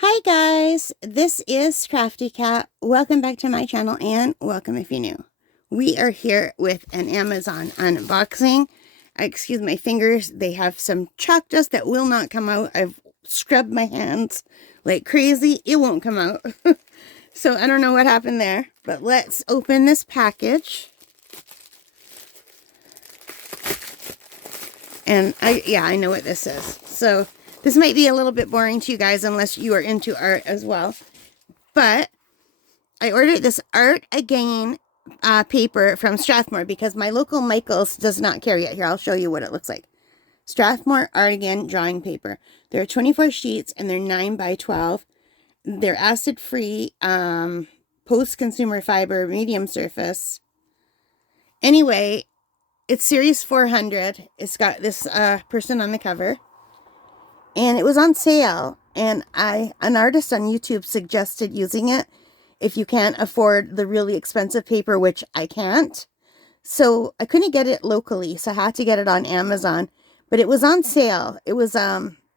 Hi guys, this is Crafty Cat. Welcome back to my channel and welcome if you're new. We are here with an Amazon unboxing. Excuse my fingers, they have some chalk dust that will not come out. I've scrubbed my hands like crazy. It won't come out. So I don't know what happened there, but let's open this package. And I know what this is. So this might be a little bit boring to you guys unless you are into art as well. But I ordered this Artagain paper from Strathmore because my local Michael's does not carry it. Here, I'll show you what it looks like. Strathmore Artagain drawing paper. There are 24 sheets and they're 9 by 12. They're acid-free, post-consumer fiber, medium surface. Anyway, it's series 400. It's got this person on the cover. And it was on sale. And an artist on YouTube suggested using it if you can't afford the really expensive paper, which I can't. So I couldn't get it locally, so I had to get it on Amazon. But it was on sale. It was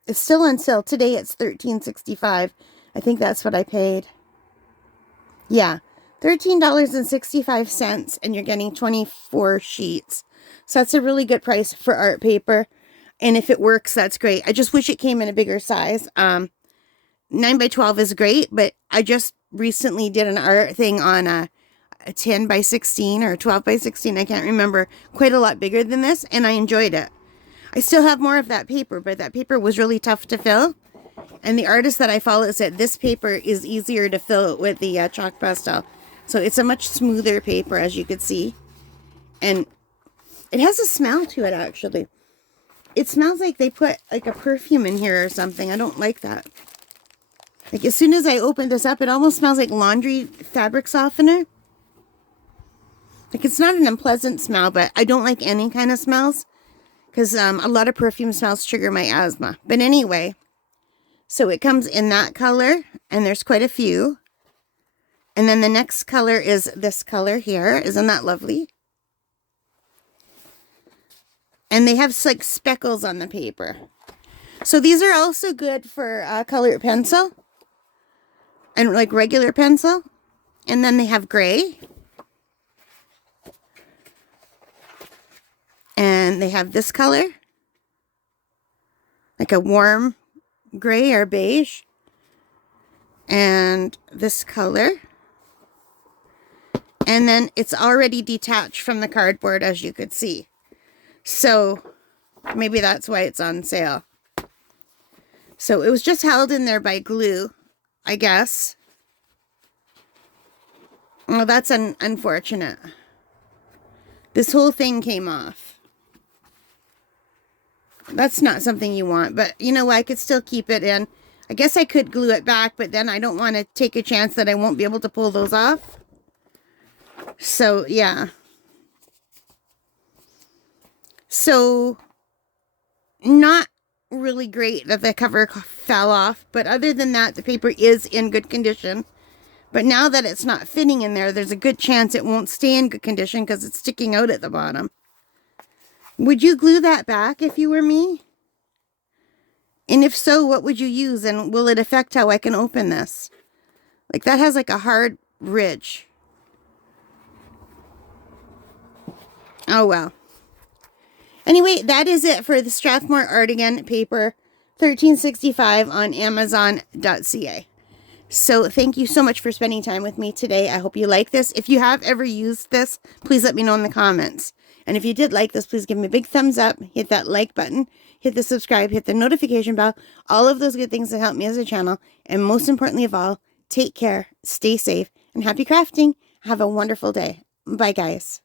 it's still on sale. Today it's $13.65. I think that's what I paid. Yeah, $13.65, and you're getting 24 sheets. So that's a really good price for art paper. And if it works, that's great. I just wish it came in a bigger size. 9 by 12 is great, but I just recently did an art thing on a 10 by 16 or 12 by 16. I can't remember. Quite a lot bigger than this, and I enjoyed it. I still have more of that paper, but that paper was really tough to fill. And the artist that I follow said this paper is easier to fill with the chalk pastel. So it's a much smoother paper, as you could see. And it has a smell to it, actually. It smells like they put like a perfume in here or something. I don't like that. Like as soon as I open this up, it almost smells like laundry fabric softener. Like it's not an unpleasant smell, but I don't like any kind of smells. Because a lot of perfume smells trigger my asthma. But anyway, so it comes in that color, and there's quite a few. And then the next color is this color here. Isn't that lovely? And they have like speckles on the paper. So these are also good for colored pencil. And like regular pencil. And then they have gray. And they have this color. Like a warm gray or beige. And this color. And then it's already detached from the cardboard, as you could see. So maybe that's why it's on sale. So it was just held in there by glue, I guess. Well, that's unfortunate. This whole thing came off. That's not something you want, but you know what? I could still keep it in. I guess I could glue it back, but then I don't want to take a chance that I won't be able to pull those off. So, yeah. So, not really great that the cover fell off, but other than that, the paper is in good condition. But now that it's not fitting in there, there's a good chance it won't stay in good condition because it's sticking out at the bottom. Would you glue that back if you were me? And if so, what would you use? And will it affect how I can open this? Like that has like a hard ridge. Oh well. Anyway, that is it for the Strathmore Artagain paper, $13.65 on Amazon.ca. So thank you so much for spending time with me today. I hope you like this. If you have ever used this, please let me know in the comments. And if you did like this, please give me a big thumbs up, hit that like button, hit the subscribe, hit the notification bell, all of those good things that help me as a channel. And most importantly of all, take care, stay safe, and happy crafting. Have a wonderful day. Bye, guys.